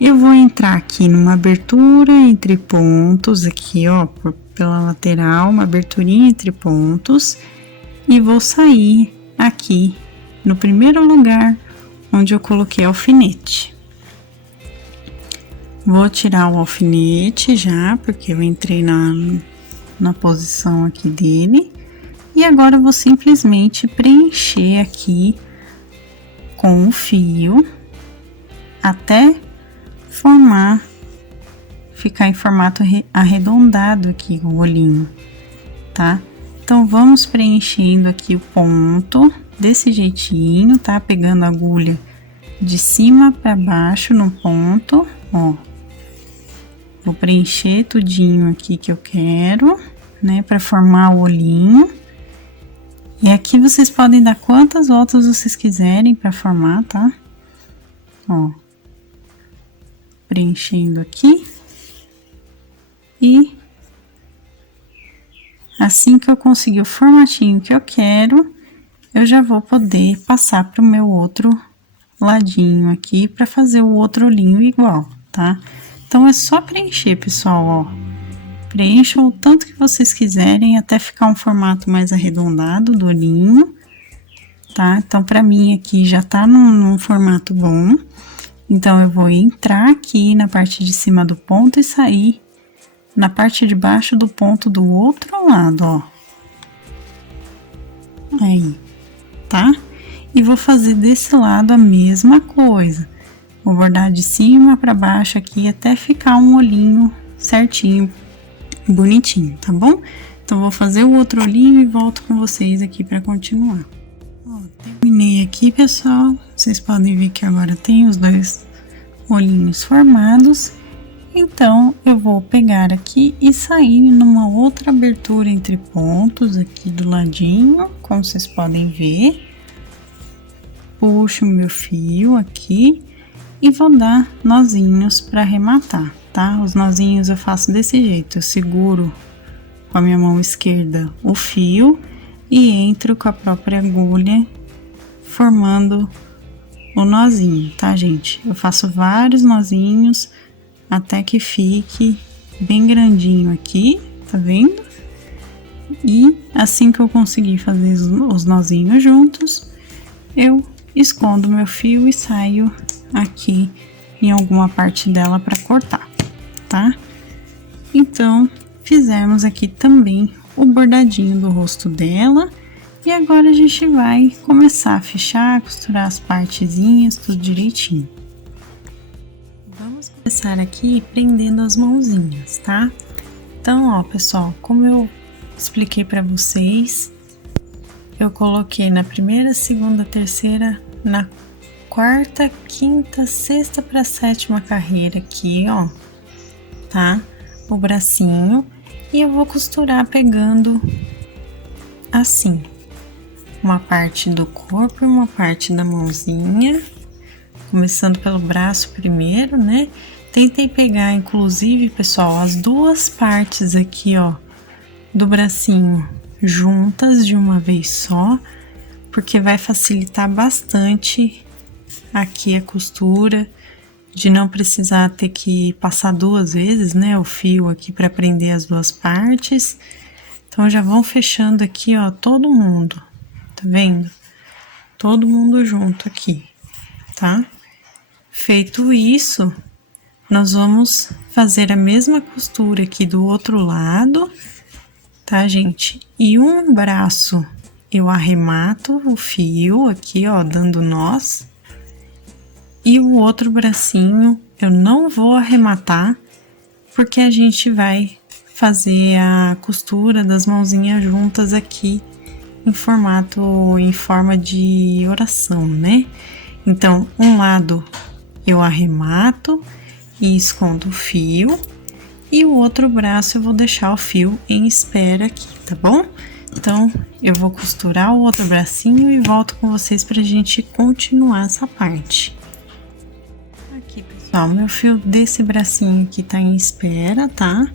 Eu vou entrar aqui numa abertura entre pontos, aqui, ó, pela lateral, uma aberturinha entre pontos, e vou sair aqui no primeiro lugar onde eu coloquei alfinete. Vou tirar o alfinete já, porque eu entrei na posição aqui dele. E agora eu vou simplesmente preencher aqui com o fio até ficar em formato arredondado aqui o olhinho, tá? Então, vamos preenchendo aqui o ponto desse jeitinho, tá? Pegando a agulha de cima para baixo no ponto, ó. Vou preencher tudinho aqui que eu quero, né? Para formar o olhinho. E aqui vocês podem dar quantas voltas vocês quiserem para formar, tá? Ó. Preenchendo aqui. E assim que eu conseguir o formatinho que eu quero, eu já vou poder passar para o meu outro ladinho aqui para fazer o outro olhinho igual, tá? Então, é só preencher, pessoal, ó. Preencham o tanto que vocês quiserem até ficar um formato mais arredondado do olhinho, tá? Então, para mim aqui já tá num formato bom. Então, eu vou entrar aqui na parte de cima do ponto e sair na parte de baixo do ponto do outro lado, ó. Aí, tá? E vou fazer desse lado a mesma coisa. Vou bordar de cima para baixo aqui até ficar um olhinho certinho, bonitinho, tá bom? Então, vou fazer o outro olhinho e volto com vocês aqui para continuar. Ó, terminei aqui, pessoal. Vocês podem ver que agora tem os dois olhinhos formados. Então, eu vou pegar aqui e sair numa outra abertura entre pontos aqui do ladinho, como vocês podem ver. Puxo o meu fio aqui e vou dar nozinhos para arrematar, tá? Os nozinhos eu faço desse jeito, eu seguro com a minha mão esquerda o fio e entro com a própria agulha formando o nozinho, tá, gente? Eu faço vários nozinhos até que fique bem grandinho aqui, tá vendo? E assim que eu conseguir fazer os nozinhos juntos, eu escondo meu fio e saio aqui em alguma parte dela para cortar, tá? Então, fizemos aqui também o bordadinho do rosto dela. E agora a gente vai começar a fechar, costurar as partezinhas, tudo direitinho. Vamos começar aqui prendendo as mãozinhas, tá? Então, ó, pessoal, como eu expliquei pra vocês, eu coloquei na primeira, segunda, terceira, na quarta, quinta, sexta pra sétima carreira aqui, ó, tá? O bracinho, e eu vou costurar pegando assim. Uma parte do corpo e uma parte da mãozinha, começando pelo braço primeiro, né? Tentei pegar, inclusive, pessoal, as duas partes aqui, ó, do bracinho juntas de uma vez só, porque vai facilitar bastante aqui a costura, de não precisar ter que passar duas vezes, né, o fio aqui para prender as duas partes. Então, já vão fechando aqui, ó, todo mundo. Tá vendo? Todo mundo junto aqui, tá? Feito isso, nós vamos fazer a mesma costura aqui do outro lado, tá, gente? E um braço eu arremato o fio aqui, ó, dando nós. E o outro bracinho eu não vou arrematar, porque a gente vai fazer a costura das mãozinhas juntas aqui em forma de oração, né? Então, um lado eu arremato e escondo o fio, e o outro braço eu vou deixar o fio em espera aqui, tá bom? Então, eu vou costurar o outro bracinho e volto com vocês pra gente continuar essa parte. Aqui, pessoal, meu fio desse bracinho aqui tá em espera, tá?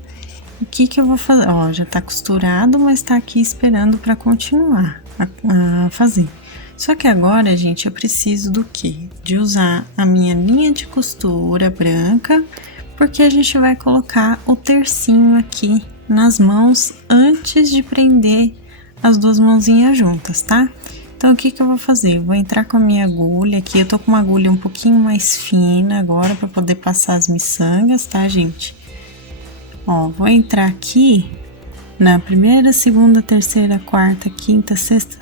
O que que eu vou fazer? Ó, já tá costurado, mas tá aqui esperando para continuar a fazer. Só que agora, gente, eu preciso do quê? De usar a minha linha de costura branca, porque a gente vai colocar o tercinho aqui nas mãos antes de prender as duas mãozinhas juntas, tá? Então, o que que eu vou fazer? Eu vou entrar com a minha agulha aqui, eu tô com uma agulha um pouquinho mais fina agora para poder passar as miçangas, tá, gente? Ó, vou entrar aqui na primeira, segunda, terceira, quarta, quinta, sexta,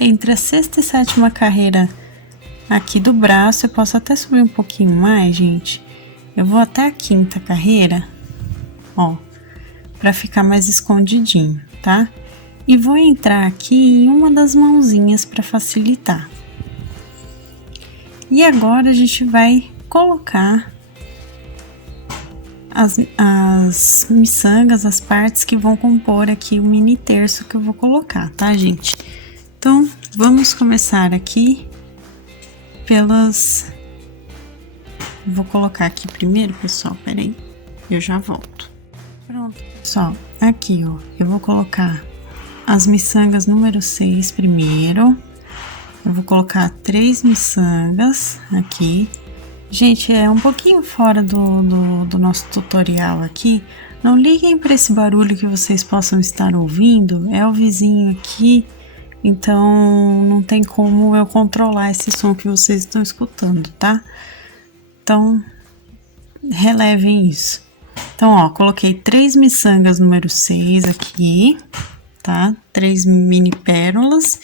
entre a sexta e sétima carreira aqui do braço. Eu posso até subir um pouquinho mais, gente. Eu vou até a quinta carreira, ó, pra ficar mais escondidinho, tá? E vou entrar aqui em uma das mãozinhas pra facilitar. E agora a gente vai colocar as miçangas, as partes que vão compor aqui o mini terço que eu vou colocar, tá, gente? Então, vamos começar aqui pelas... Vou colocar aqui primeiro, pessoal, peraí, eu já volto. Pronto, pessoal, aqui, ó, eu vou colocar as miçangas número 6 primeiro. Eu vou colocar 3 miçangas aqui. Gente, é um pouquinho fora do nosso tutorial aqui. Não liguem para esse barulho que vocês possam estar ouvindo. É o vizinho aqui, então não tem como eu controlar esse som que vocês estão escutando, tá? Então, relevem isso. Então, ó, coloquei 3 miçangas número 6 aqui, tá? 3 mini pérolas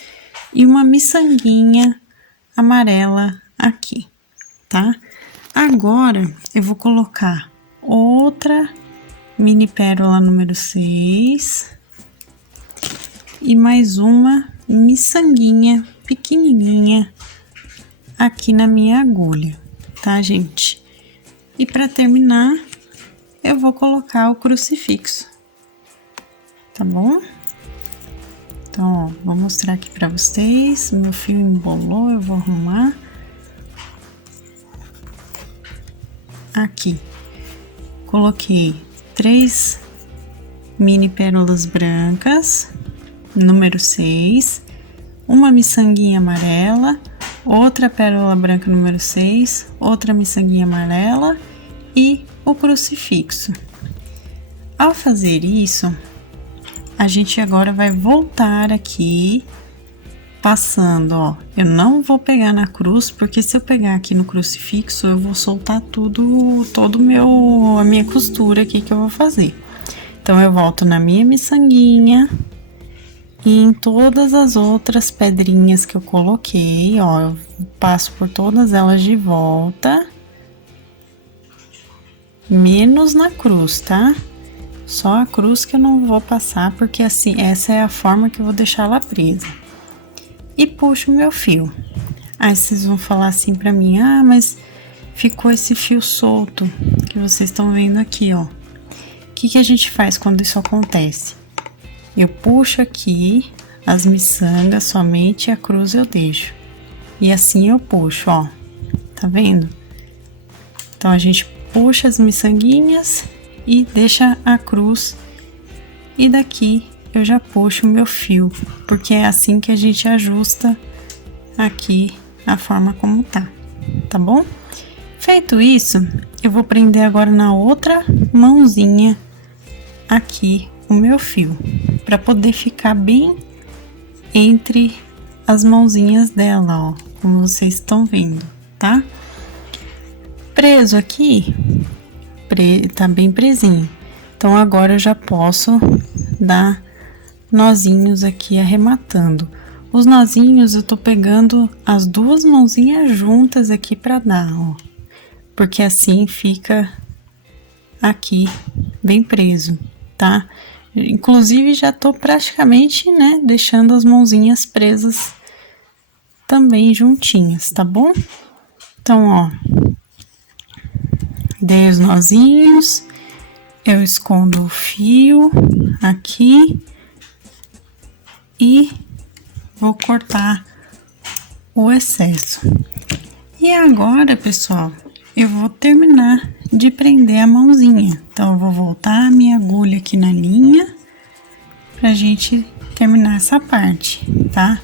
e uma miçanguinha amarela aqui, tá? Agora, eu vou colocar outra mini pérola número 6 e mais uma miçanguinha pequenininha aqui na minha agulha, tá, gente? E para terminar, eu vou colocar o crucifixo, tá bom? Então, ó, vou mostrar aqui pra vocês, meu fio embolou, eu vou arrumar. Aqui, coloquei 3 mini pérolas brancas, número 6, uma miçanguinha amarela, outra pérola branca número 6, outra miçanguinha amarela e o crucifixo. Ao fazer isso, a gente agora vai voltar aqui, passando, ó. Eu não vou pegar na cruz, porque se eu pegar aqui no crucifixo, eu vou soltar a minha costura aqui que eu vou fazer. Então, eu volto na minha miçanguinha e em todas as outras pedrinhas que eu coloquei, ó, eu passo por todas elas de volta, menos na cruz, tá? Só a cruz que eu não vou passar, porque assim, essa é a forma que eu vou deixar ela presa. E puxo o meu fio. Aí vocês vão falar assim pra mim, ah, mas ficou esse fio solto que vocês estão vendo aqui, ó. O que a gente faz quando isso acontece? Eu puxo aqui as miçangas somente e a cruz eu deixo. E assim eu puxo, ó. Tá vendo? Então, a gente puxa as miçanguinhas e deixa a cruz. E daqui eu já puxo o meu fio, porque é assim que a gente ajusta aqui a forma como tá bom? Feito isso, eu vou prender agora na outra mãozinha aqui o meu fio, para poder ficar bem entre as mãozinhas dela, ó, como vocês estão vendo, tá? Preso aqui, tá bem presinho. Então, agora eu já posso dar nozinhos aqui arrematando. Os nozinhos eu tô pegando as duas mãozinhas juntas aqui pra dar, ó. Porque assim fica aqui bem preso, tá? Inclusive, já tô praticamente, né, deixando as mãozinhas presas também juntinhas, tá bom? Então, ó, dei os nozinhos, eu escondo o fio aqui e vou cortar o excesso. E agora, pessoal, eu vou terminar de prender a mãozinha. Então, eu vou voltar a minha agulha aqui na linha pra gente terminar essa parte, tá?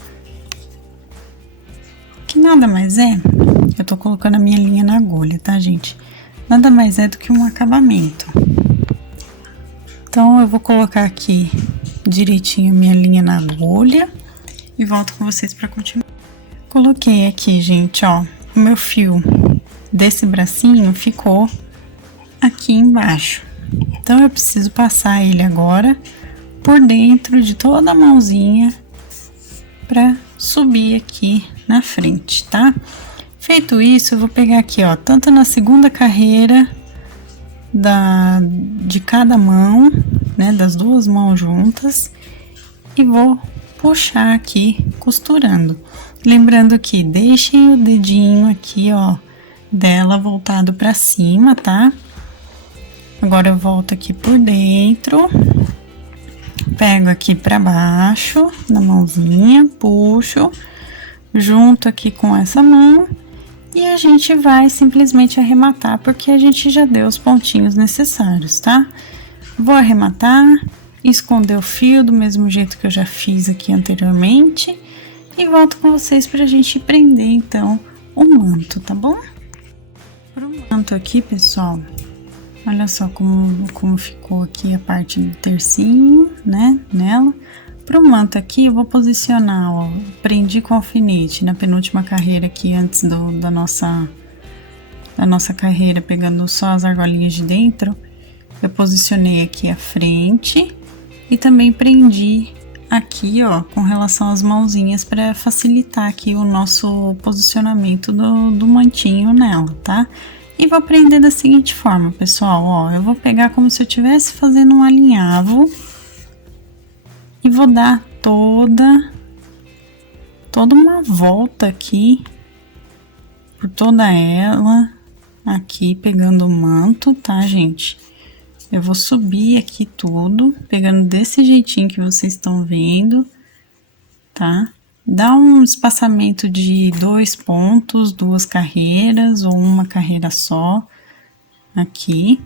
Que nada mais é, eu tô colocando a minha linha na agulha, tá, gente? Nada mais é do que um acabamento. Então, eu vou colocar aqui direitinho minha linha na agulha e volto com vocês pra continuar. Coloquei aqui, gente, ó, o meu fio desse bracinho ficou aqui embaixo. Então, eu preciso passar ele agora por dentro de toda a mãozinha pra subir aqui na frente, tá? Feito isso, eu vou pegar aqui, ó, tanto na segunda carreira de cada mão, né, das duas mãos juntas, e vou puxar aqui, costurando. Lembrando que deixem o dedinho aqui, ó, dela voltado pra cima, tá? Agora eu volto aqui por dentro, pego aqui pra baixo da mãozinha, puxo, junto aqui com essa mão, e a gente vai simplesmente arrematar, porque a gente já deu os pontinhos necessários, tá? Vou arrematar, esconder o fio do mesmo jeito que eu já fiz aqui anteriormente, e volto com vocês pra gente prender, então, o manto, tá bom? Pro manto aqui, pessoal, olha só como ficou aqui a parte do tercinho, né, nela. Pro manto aqui, eu vou posicionar, ó, prendi com alfinete na penúltima carreira aqui, antes da nossa carreira, pegando só as argolinhas de dentro. Eu posicionei aqui a frente e também prendi aqui, ó, com relação às mãozinhas, para facilitar aqui o nosso posicionamento do mantinho nela, tá? E vou prender da seguinte forma, pessoal, ó, eu vou pegar como se eu estivesse fazendo um alinhavo e vou dar toda uma volta aqui, por toda ela, aqui pegando o manto, tá, gente? Eu vou subir aqui tudo, pegando desse jeitinho que vocês estão vendo, tá? Dá um espaçamento de 2 pontos, 2 carreiras ou uma carreira só aqui.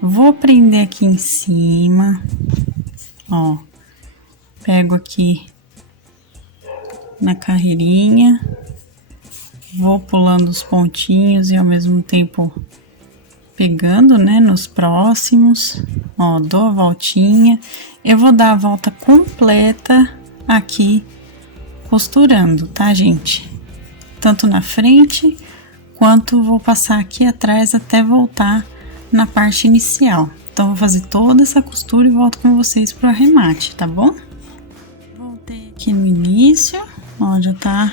Vou prender aqui em cima, ó. Pego aqui na carreirinha, vou pulando os pontinhos e ao mesmo tempo pegando, né, nos próximos, ó, dou a voltinha. Eu vou dar a volta completa aqui, costurando, tá, gente? Tanto na frente, quanto vou passar aqui atrás até voltar na parte inicial. Então, vou fazer toda essa costura e volto com vocês pro arremate, tá bom? Voltei aqui no início, ó, já tá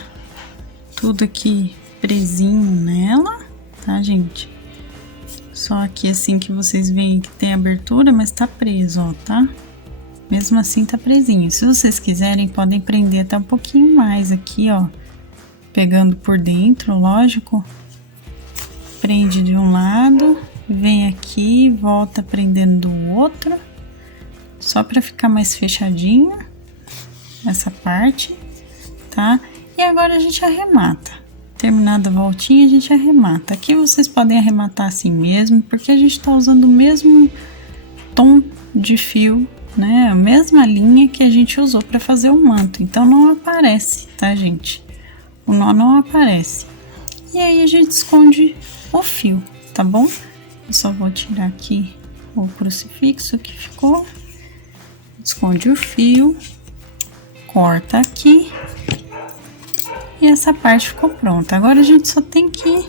tudo aqui presinho nela, tá, gente? Só aqui assim que vocês veem que tem abertura, mas tá preso, ó, tá? Mesmo assim tá presinho. Se vocês quiserem, podem prender até um pouquinho mais aqui, ó. Pegando por dentro, lógico. Prende de um lado, vem aqui, volta prendendo do outro. Só pra ficar mais fechadinho essa parte, tá? E agora a gente arremata. Terminada a voltinha, a gente arremata. Aqui vocês podem arrematar assim mesmo, porque a gente tá usando o mesmo tom de fio, né? A mesma linha que a gente usou para fazer o manto. Então, não aparece, tá, gente? O nó não aparece. E aí, a gente esconde o fio, tá bom? Eu só vou tirar aqui o crucifixo que ficou. Esconde o fio. Corta aqui. E essa parte ficou pronta. Agora a gente só tem que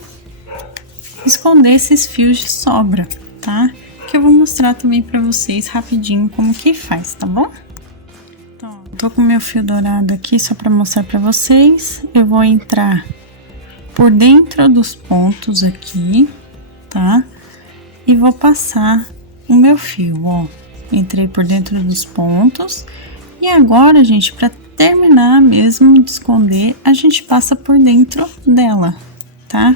esconder esses fios de sobra, tá? Que eu vou mostrar também pra vocês rapidinho como que faz, tá bom? Então, tô com meu fio dourado aqui só pra mostrar pra vocês. Eu vou entrar por dentro dos pontos aqui, tá? E vou passar o meu fio, ó. Entrei por dentro dos pontos. E agora, gente, pra terminar mesmo de esconder, a gente passa por dentro dela, tá?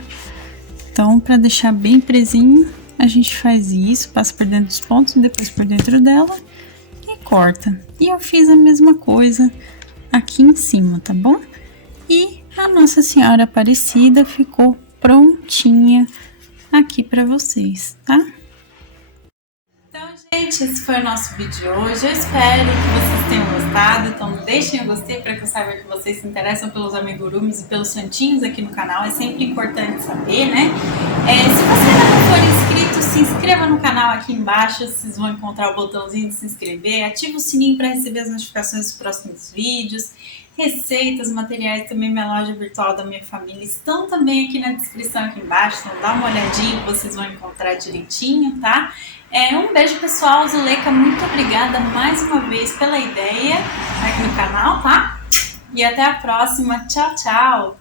Então, para deixar bem presinho, a gente faz isso, passa por dentro dos pontos, depois por dentro dela e corta. E eu fiz a mesma coisa aqui em cima, tá bom? E a Nossa Senhora Aparecida ficou prontinha aqui para vocês, tá? Então, gente, esse foi o nosso vídeo de hoje. Eu espero que vocês tenham gostado. Então, deixem o gostei para que eu saiba que vocês se interessam pelos amigurumis e pelos santinhos aqui no canal. É sempre importante saber, né? Se você ainda não for inscrito, se inscreva no canal aqui embaixo. Vocês vão encontrar o botãozinho de se inscrever. Ative o sininho para receber as notificações dos próximos vídeos. Receitas, materiais, também minha loja virtual da minha família estão também aqui na descrição aqui embaixo. Então, dá uma olhadinha que vocês vão encontrar direitinho, tá? Um beijo, pessoal. Zuleika, muito obrigada mais uma vez pela ideia aqui no canal, tá? E até a próxima. Tchau, tchau!